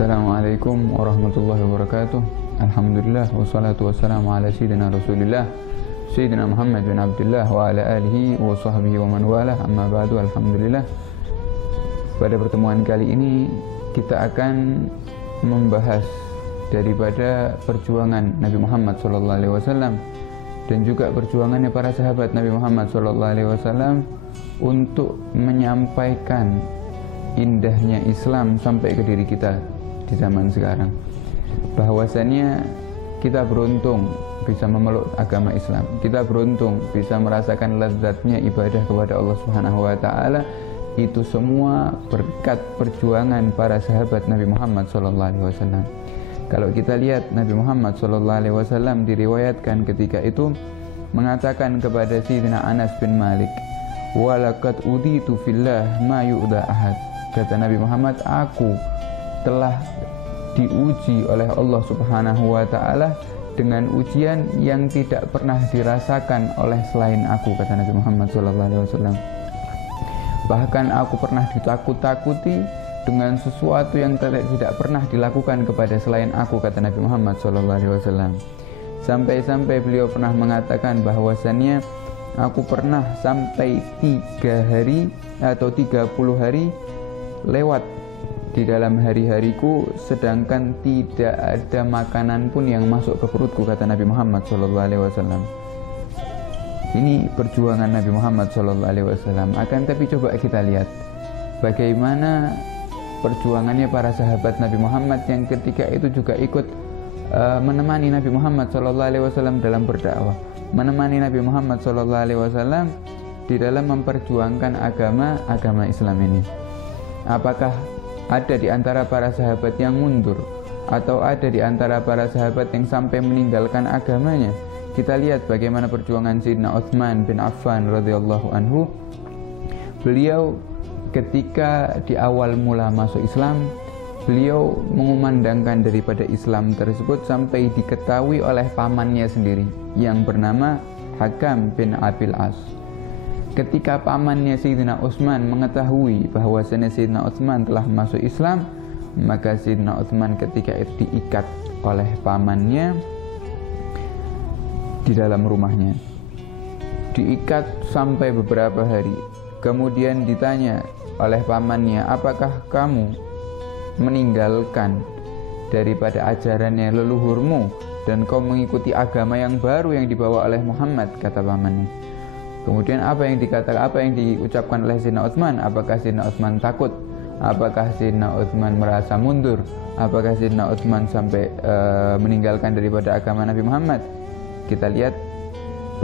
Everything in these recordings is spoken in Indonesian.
Assalamualaikum warahmatullahi wabarakatuh. Alhamdulillah wassalatu wassalamu ala sayyidina Rasulillah Sayyidina Muhammad bin Abdullah wa ala alihi wa sahbihi wa man walah. Amma ba'du. Alhamdulillah, pada pertemuan kali ini kita akan membahas daripada perjuangan Nabi Muhammad SAW dan juga perjuangannya para sahabat Nabi Muhammad SAW untuk menyampaikan indahnya Islam sampai ke diri kita di zaman sekarang. Bahwasannya kita beruntung bisa memeluk agama Islam, kita beruntung bisa merasakan lezatnya ibadah kepada Allah Subhanahu wa taala. Itu semua berkat perjuangan para sahabat Nabi Muhammad SAW. Kalau kita lihat, Nabi Muhammad SAW diriwayatkan ketika itu mengatakan kepada Sayyidina Anas bin Malik, "Walaqad uditu fillah ma yu'da ahad." Kata Nabi Muhammad, aku telah diuji oleh Allah Subhanahu wa taala dengan ujian yang tidak pernah dirasakan oleh selain aku, kata Nabi Muhammad SAW. Bahkan aku pernah ditakut-takuti dengan sesuatu yang tidak pernah dilakukan kepada selain aku, kata Nabi Muhammad SAW. Sampai-sampai beliau pernah mengatakan bahwasannya aku pernah sampai 3 hari atau 30 hari lewat di dalam hari-hariku sedangkan tidak ada makanan pun yang masuk ke perutku, kata Nabi Muhammad SAW. Ini perjuangan Nabi Muhammad SAW. Akan tapi coba kita lihat bagaimana perjuangannya para sahabat Nabi Muhammad yang ketika itu juga ikut menemani Nabi Muhammad SAW dalam berdakwah, menemani Nabi Muhammad SAW di dalam memperjuangkan agama Islam ini. Apakah ada di antara para sahabat yang mundur atau ada di antara para sahabat yang sampai meninggalkan agamanya? Kita lihat bagaimana perjuangan Sayyidina Utsman bin Affan radhiyallahu anhu. Beliau ketika di awal mula masuk Islam, beliau mengumandangkan daripada Islam tersebut sampai diketahui oleh pamannya sendiri yang bernama Hakam bin Abil As. Ketika pamannya Sayyidina Utsman mengetahui bahwasanya Sayyidina Utsman telah masuk Islam, maka Sayyidina Utsman ketika itu diikat oleh pamannya di dalam rumahnya. Diikat sampai beberapa hari. Kemudian ditanya oleh pamannya, "Apakah kamu meninggalkan daripada ajarannya leluhurmu dan kau mengikuti agama yang baru yang dibawa oleh Muhammad?" kata pamannya. Kemudian apa yang diucapkan oleh Sayyidina Utsman? Apakah Sayyidina Utsman takut? Apakah Sayyidina Utsman merasa mundur? Apakah Sayyidina Utsman sampai meninggalkan daripada agama Nabi Muhammad? Kita lihat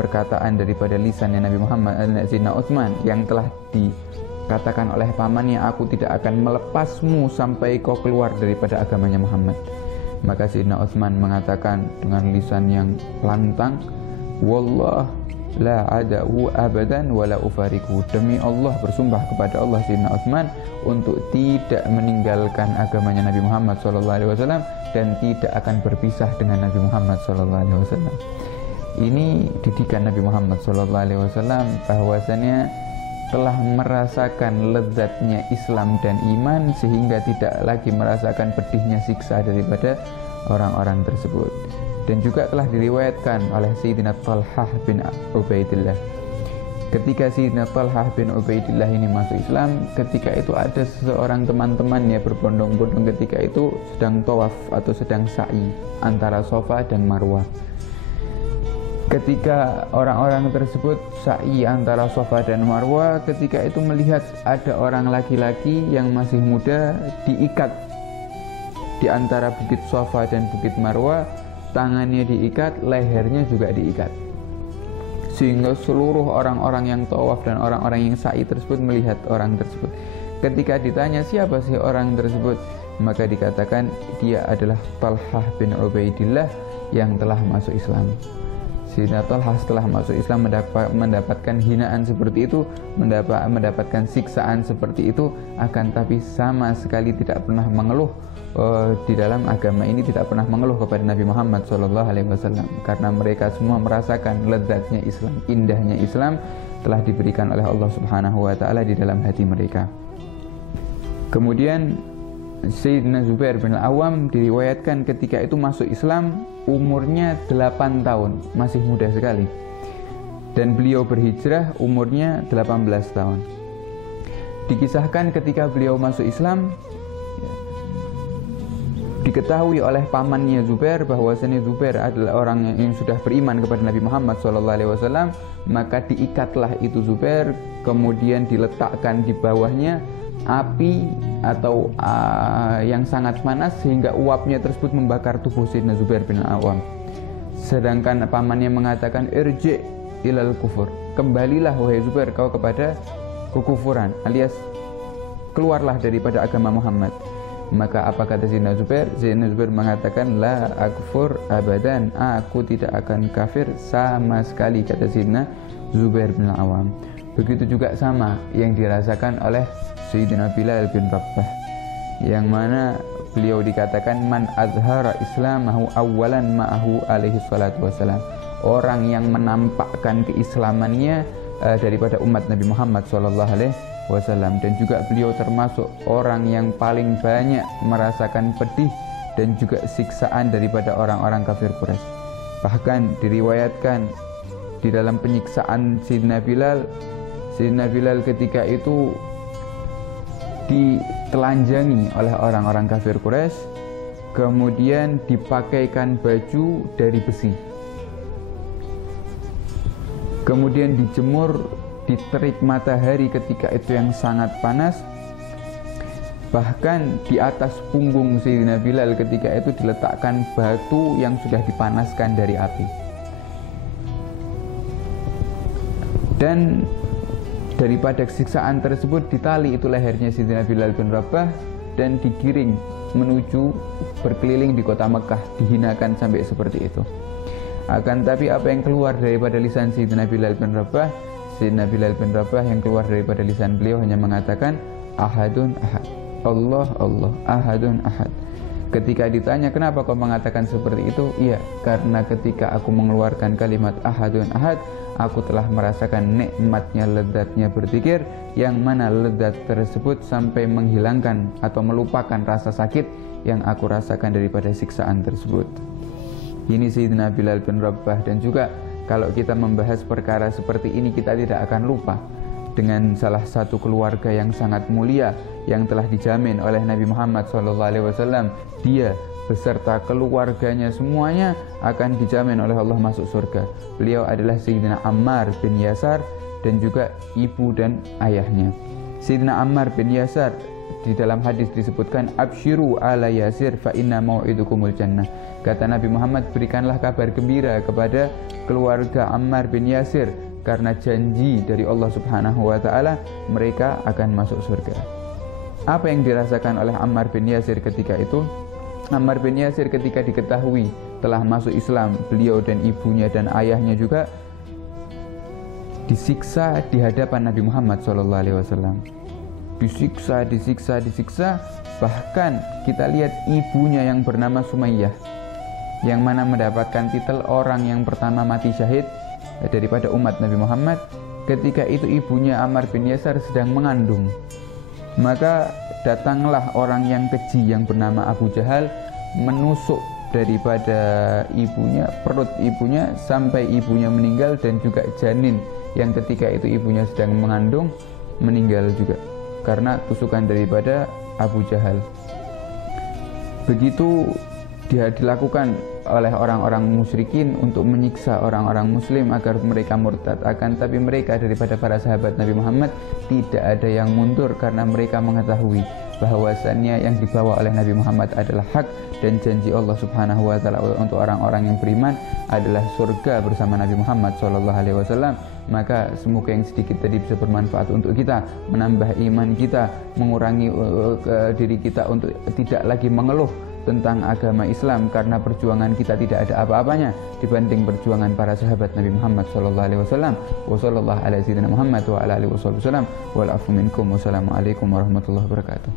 perkataan daripada lisannya Nabi Muhammad, Sayyidina Utsman yang telah dikatakan oleh pamannya, "Aku tidak akan melepasmu sampai kau keluar daripada agamanya Muhammad." Maka Sayyidina Utsman mengatakan dengan lisan yang lantang, "Wallah la ada'u abadan wala ufariku." Demi Allah, bersumpah kepada Allah Sayyidina Utsman untuk tidak meninggalkan agamanya Nabi Muhammad SAW dan tidak akan berpisah dengan Nabi Muhammad SAW. Ini didikan Nabi Muhammad SAW bahwasanya telah merasakan lezatnya Islam dan iman sehingga tidak lagi merasakan pedihnya siksa daripada orang-orang tersebut. Dan juga telah diriwayatkan oleh Sayyidina Talhah bin Ubaidillah. Ketika Sayyidina Talhah bin Ubaidillah ini masuk Islam, ketika itu ada seseorang teman-temannya berbondong-bondong ketika itu sedang tawaf atau sedang sa'i antara Safa dan Marwah. Ketika orang-orang tersebut sa'i antara Safa dan Marwah, ketika itu melihat ada orang laki-laki yang masih muda diikat di antara bukit Safa dan bukit Marwah. Tangannya diikat, lehernya juga diikat. Sehingga seluruh orang-orang yang tawaf dan orang-orang yang sa'i tersebut melihat orang tersebut. Ketika ditanya siapa sih orang tersebut, maka dikatakan dia adalah Talhah bin Ubaidillah yang telah masuk Islam. Sayyidina Talhah setelah masuk Islam mendapatkan hinaan seperti itu, mendapatkan siksaan seperti itu, akan tapi sama sekali tidak pernah mengeluh di dalam agama ini, tidak pernah mengeluh kepada Nabi Muhammad SAW, karena mereka semua merasakan lezatnya Islam, indahnya Islam telah diberikan oleh Allah Subhanahu wa taala di dalam hati mereka. Kemudian Sayyidina Zubair bin Al-Awwam diriwayatkan ketika itu masuk Islam umurnya 8 tahun, masih muda sekali. Dan beliau berhijrah umurnya 18 tahun. Dikisahkan ketika beliau masuk Islam, diketahui oleh pamannya Zubair bahwasanya Zubair adalah orang yang sudah beriman kepada Nabi Muhammad SAW. Maka diikatlah itu Zubair, kemudian diletakkan di bawahnya api atau yang sangat panas sehingga uapnya tersebut membakar tubuh Sayyidina Zubair bin Al-Awwam. Sedangkan pamannya mengatakan irji ilal kufur, kembalilah wahai Zubair kau kepada kekufuran, alias keluarlah daripada agama Muhammad. Maka apa kata Sayyidina Zubair? Sayyidina Zubair mengatakan la akfur abadan, aku tidak akan kafir sama sekali, kata Sayyidina Zubair bin Al-Awwam. Begitu juga sama yang dirasakan oleh Sayyidina Bilal bin Rabah, yang mana beliau dikatakan man azhara islamahu awwalan ma'ahu alaihi salatu wassalam, orang yang menampakkan keislamannya daripada umat Nabi Muhammad SAW. Dan juga beliau termasuk orang yang paling banyak merasakan pedih dan juga siksaan daripada orang-orang kafir Quraisy. Bahkan diriwayatkan di dalam penyiksaan Sayyidina Bilal ketika itu ditelanjangi oleh orang-orang kafir Quraisy, kemudian dipakaikan baju dari besi, kemudian dijemur di terik matahari ketika itu yang sangat panas. Bahkan di atas punggung Sayyidina Bilal ketika itu diletakkan batu yang sudah dipanaskan dari api. Dan daripada siksaan tersebut ditali itu lehernya Sayyidina Bilal bin Rabah dan digiring menuju berkeliling di kota Mekah, dihinakan sampai seperti itu. Akan tapi apa yang keluar daripada lisan Sayyidina Bilal bin Rabah, Sayyidina Bilal bin Rabah yang keluar daripada lisan beliau hanya mengatakan ahadun ahad, Allah Allah, ahadun ahad. Ketika ditanya kenapa kau mengatakan seperti itu, iya karena ketika aku mengeluarkan kalimat ahadun ahad, aku telah merasakan nikmatnya, lezatnya berzikir, yang mana lezat tersebut sampai menghilangkan atau melupakan rasa sakit yang aku rasakan daripada siksaan tersebut. Ini Sayyidina Bilal bin Rabah. Dan juga kalau kita membahas perkara seperti ini, kita tidak akan lupa dengan salah satu keluarga yang sangat mulia yang telah dijamin oleh Nabi Muhammad SAW. Dia beserta keluarganya semuanya akan dijamin oleh Allah masuk surga. Beliau adalah Sayyidina Ammar bin Yasar dan juga ibu dan ayahnya. Sayyidina Ammar bin Yasar di dalam hadis disebutkan absyiru ala Yasir fa inna mau'idukumul jannah. Kata Nabi Muhammad, berikanlah kabar gembira kepada keluarga Ammar bin Yasir karena janji dari Allah Subhanahu wa taala mereka akan masuk surga. Apa yang dirasakan oleh Ammar bin Yasir ketika itu? Ammar bin Yasir ketika diketahui telah masuk Islam, beliau dan ibunya dan ayahnya juga disiksa di hadapan Nabi Muhammad SAW. Disiksa. Bahkan kita lihat ibunya yang bernama Sumayyah, yang mana mendapatkan titel orang yang pertama mati syahid daripada umat Nabi Muhammad. Ketika itu ibunya Ammar bin Yasir sedang mengandung, maka datanglah orang yang keji yang bernama Abu Jahal, menusuk daripada ibunya, perut ibunya sampai ibunya meninggal, dan juga janin yang ketika itu ibunya sedang mengandung meninggal juga karena tusukan daripada Abu Jahal. Begitu dia dilakukan oleh orang-orang musyrikin untuk menyiksa orang-orang muslim agar mereka murtad. Akan tapi mereka daripada para sahabat Nabi Muhammad tidak ada yang mundur karena mereka mengetahui bahwasannya yang dibawa oleh Nabi Muhammad adalah hak, dan janji Allah Subhanahu wa taala untuk orang-orang yang beriman adalah surga bersama Nabi Muhammad SAW. Maka semoga yang sedikit tadi bisa bermanfaat untuk kita, menambah iman kita, mengurangi diri kita untuk tidak lagi mengeluh tentang agama Islam karena perjuangan kita tidak ada apa-apanya dibanding perjuangan para sahabat Nabi Muhammad SAW. Wassallallahu ala sayyidina Muhammad wa ala alihi wasallam. Wal afu minkum. Wassalamualaikum warahmatullahi wabarakatuh.